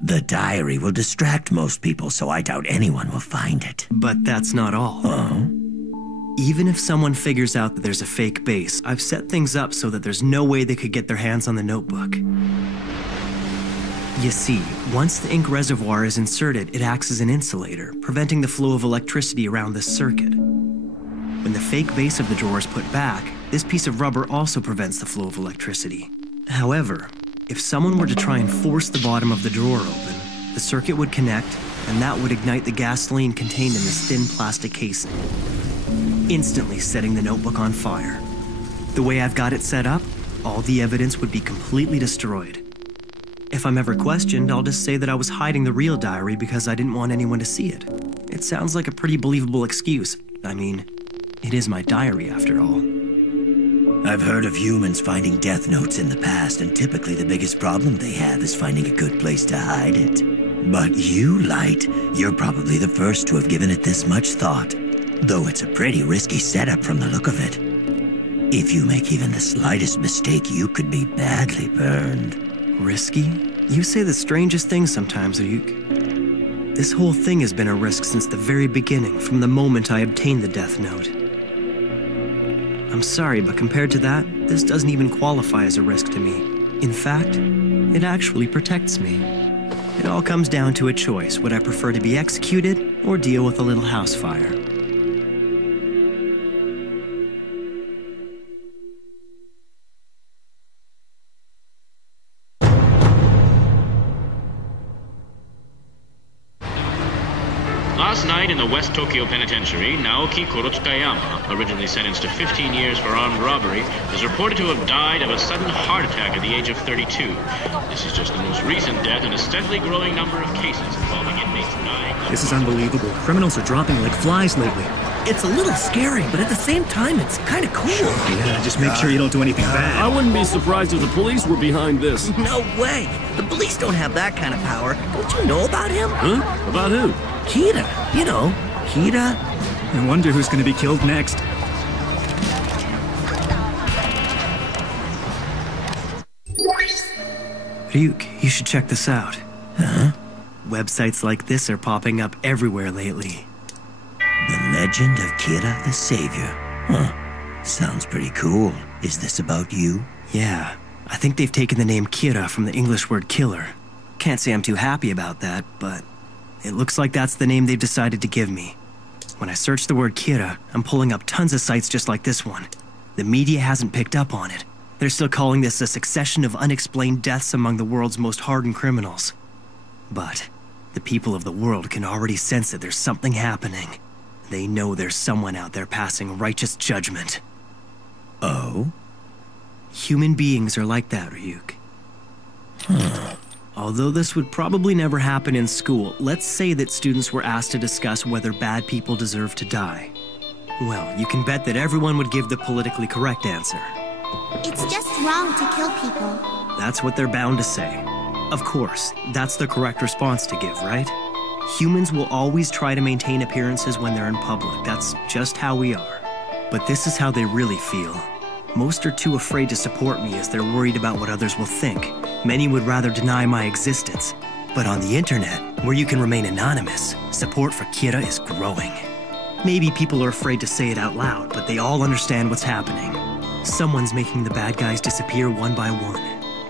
The diary will distract most people, so I doubt anyone will find it. But that's not all. Oh? Even if someone figures out that there's a fake base, I've set things up so that there's no way they could get their hands on the notebook. You see, once the ink reservoir is inserted, it acts as an insulator, preventing the flow of electricity around this circuit. When the fake base of the drawer is put back, this piece of rubber also prevents the flow of electricity. However, if someone were to try and force the bottom of the drawer open, the circuit would connect, and that would ignite the gasoline contained in this thin plastic casing, instantly setting the notebook on fire. The way I've got it set up, all the evidence would be completely destroyed. If I'm ever questioned, I'll just say that I was hiding the real diary because I didn't want anyone to see it. It sounds like a pretty believable excuse. I mean, it is my diary after all. I've heard of humans finding death notes in the past, and typically the biggest problem they have is finding a good place to hide it. But you, Light, you're probably the first to have given it this much thought. Though it's a pretty risky setup from the look of it. If you make even the slightest mistake, you could be badly burned. Risky? You say the strangest things sometimes, Ryuk. This whole thing has been a risk since the very beginning, from the moment I obtained the death note. I'm sorry, but compared to that, this doesn't even qualify as a risk to me. In fact, it actually protects me. It all comes down to a choice. Would I prefer to be executed or deal with a little house fire? Last night in the West Tokyo Penitentiary, Naoki Kurotsukayama, originally sentenced to 15 years for armed robbery, is reported to have died of a sudden heart attack at the age of 32. This is just the most recent death in a steadily growing number of cases involving inmates dying. This is unbelievable. Criminals are dropping like flies lately. It's a little scary, but at the same time, it's kind of cool. Yeah, just make sure you don't do anything bad. I wouldn't be surprised if the police were behind this. No way. The police don't have that kind of power. Don't you know about him? Huh? About who? Kira. You know, Kira. I wonder who's going to be killed next. Ryuk, you should check this out. Huh? Websites like this are popping up everywhere lately. The Legend of Kira the Savior. Huh. Sounds pretty cool. Is this about you? Yeah, I think they've taken the name Kira from the English word killer. Can't say I'm too happy about that, but it looks like that's the name they've decided to give me. When I search the word Kira, I'm pulling up tons of sites just like this one. The media hasn't picked up on it. They're still calling this a succession of unexplained deaths among the world's most hardened criminals. But the people of the world can already sense that there's something happening. They know there's someone out there passing righteous judgment. Oh? Human beings are like that, Ryuk. Although this would probably never happen in school, let's say that students were asked to discuss whether bad people deserve to die. Well, you can bet that everyone would give the politically correct answer. It's just wrong to kill people. That's what they're bound to say. Of course, that's the correct response to give, right? Humans will always try to maintain appearances when they're in public. That's just how we are. But this is how they really feel. Most are too afraid to support me as they're worried about what others will think. Many would rather deny my existence. But on the internet, where you can remain anonymous, support for Kira is growing. Maybe people are afraid to say it out loud, but they all understand what's happening. Someone's making the bad guys disappear one by one.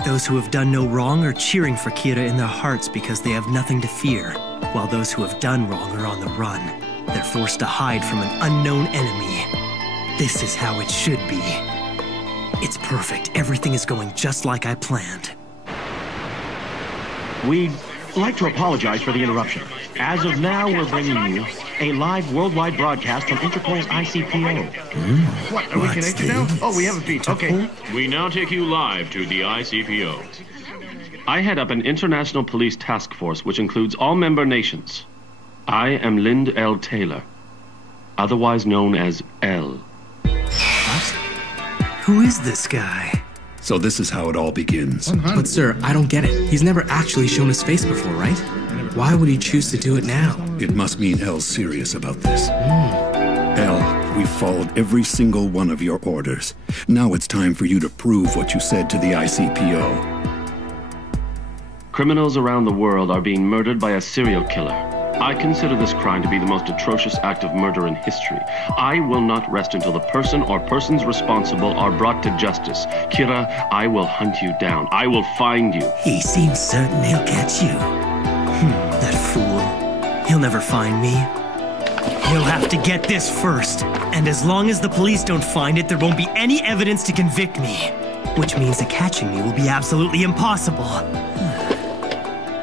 Those who have done no wrong are cheering for Kira in their hearts because they have nothing to fear, while those who have done wrong are on the run. They're forced to hide from an unknown enemy. This is how it should be. It's perfect. Everything is going just like I planned. We'd like to apologize for the interruption. As of now, we're bringing you a live worldwide broadcast from Interpol's ICPO. What, are we connected now? Oh, we have a feed. Okay. We now take you live to the ICPO. I head up an international police task force which includes all member nations. I am Lind L. Taylor, otherwise known as L. What? Who is this guy? So this is how it all begins. But sir, I don't get it. He's never actually shown his face before, right? Why would he choose to do it now? It must mean L's serious about this. L, we've followed every single one of your orders. Now it's time for you to prove what you said to the ICPO. Criminals around the world are being murdered by a serial killer. I consider this crime to be the most atrocious act of murder in history. I will not rest until the person or persons responsible are brought to justice. Kira, I will hunt you down. I will find you. He seems certain he'll catch you. That fool. He'll never find me. He'll have to get this first. And as long as the police don't find it, there won't be any evidence to convict me. Which means that catching me will be absolutely impossible.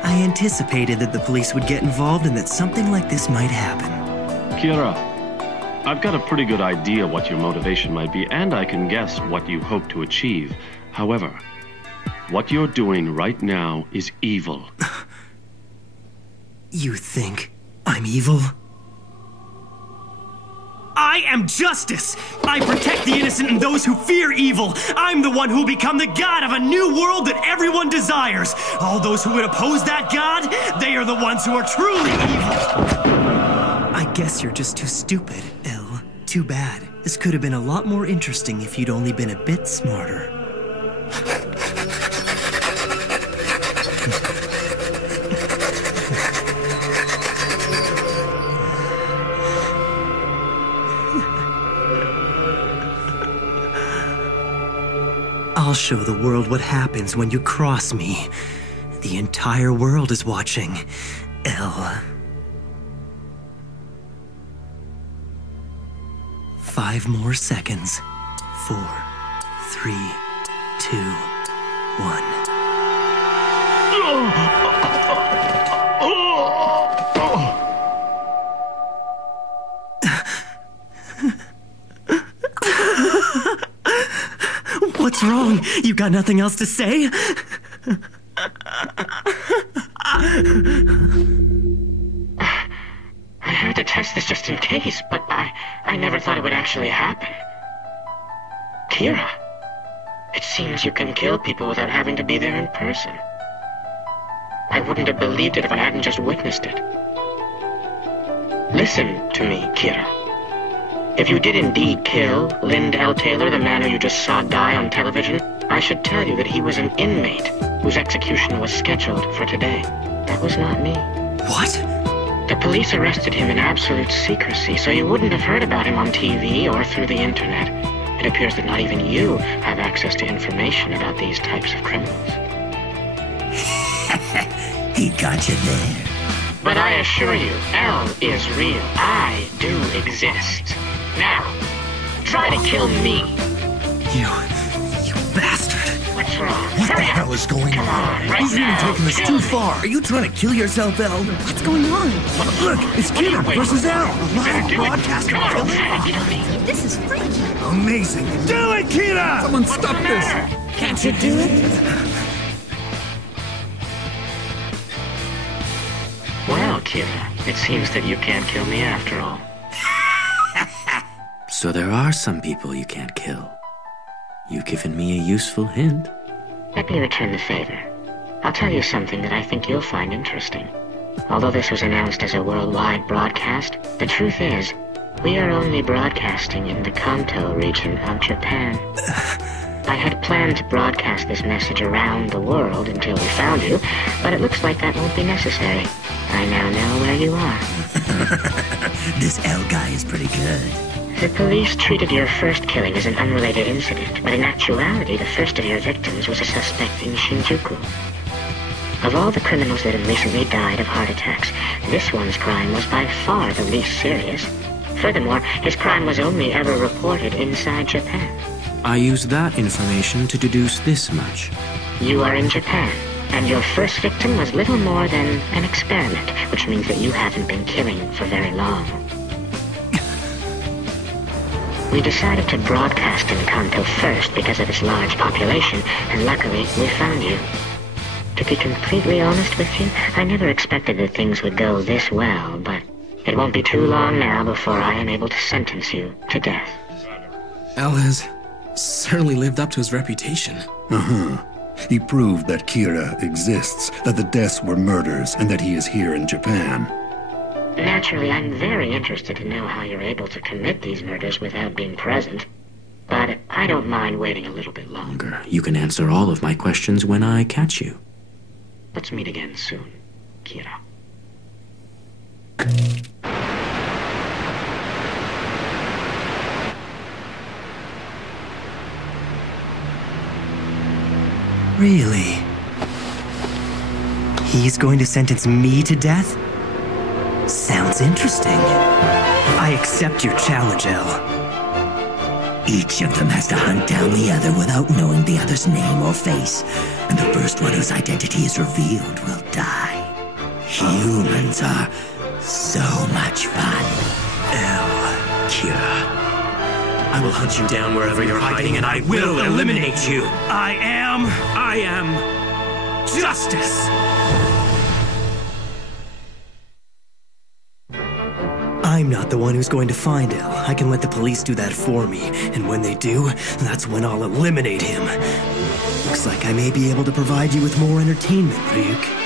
I anticipated that the police would get involved and that something like this might happen. Kira, I've got a pretty good idea what your motivation might be, and I can guess what you hope to achieve. However, what you're doing right now is evil. You think I'm evil? I am justice! I protect the innocent and those who fear evil! I'm the one who will become the god of a new world that everyone desires! All those who would oppose that god, they are the ones who are truly evil! I guess you're just too stupid, Elle. Too bad. This could have been a lot more interesting if you'd only been a bit smarter. I'll show the world what happens when you cross me. The entire world is watching, Elle. 5 more seconds. 4, 3, 2, 1. What's wrong? You got nothing else to say? I had to test this just in case, but I never thought it would actually happen. Kira, it seems you can kill people without having to be there in person. I wouldn't have believed it if I hadn't just witnessed it. Listen to me, Kira. If you did indeed kill Lindell Taylor, the man who you just saw die on television, I should tell you that he was an inmate whose execution was scheduled for today. That was not me. What? The police arrested him in absolute secrecy, so you wouldn't have heard about him on TV or through the internet. It appears that not even you have access to information about these types of criminals. He got you there. But I assure you, Elle is real. I do exist. Now, try to kill me. You bastard. What's wrong? What the hell is going on? He's really taking this too far. Are you trying to kill yourself, Elle? What's going on? Look, it's Kira versus Elle. A live broadcast of killing? This is freaky. Amazing. Do it, Kira! Someone stop this. Can't you do it? Well, Kira, it seems that you can't kill me after all. So there are some people you can't kill. You've given me a useful hint. Let me return the favor. I'll tell you something that I think you'll find interesting. Although this was announced as a worldwide broadcast, the truth is, we are only broadcasting in the Kanto region of Japan. I had planned to broadcast this message around the world until we found you, but it looks like that won't be necessary. I now know where you are. This Elle guy is pretty good. The police treated your first killing as an unrelated incident, but in actuality, the first of your victims was a suspect in Shinjuku. Of all the criminals that have recently died of heart attacks, this one's crime was by far the least serious. Furthermore, his crime was only ever reported inside Japan. I use that information to deduce this much. You are in Japan, and your first victim was little more than an experiment, which means that you haven't been killing for very long. We decided to broadcast in Kanto first because of its large population, and luckily, we found you. To be completely honest with you, I never expected that things would go this well, but it won't be too long now before I am able to sentence you to death. Elle has certainly lived up to his reputation. He proved that Kira exists, that the deaths were murders, and that he is here in Japan. Naturally, I'm very interested to know how you're able to commit these murders without being present. But I don't mind waiting a little bit longer. You can answer all of my questions when I catch you. Let's meet again soon, Kira. Really? He's going to sentence me to death? Sounds interesting. I accept your challenge, Elle. Each of them has to hunt down the other without knowing the other's name or face, and the first one whose identity is revealed will die. Humans are so much fun. Elle, Kira. I will hunt you down wherever you're hiding, and I will eliminate you. I am justice. I'm not the one who's going to find Elle. I can let the police do that for me, and when they do, that's when I'll eliminate him. Looks like I may be able to provide you with more entertainment, Ryuk.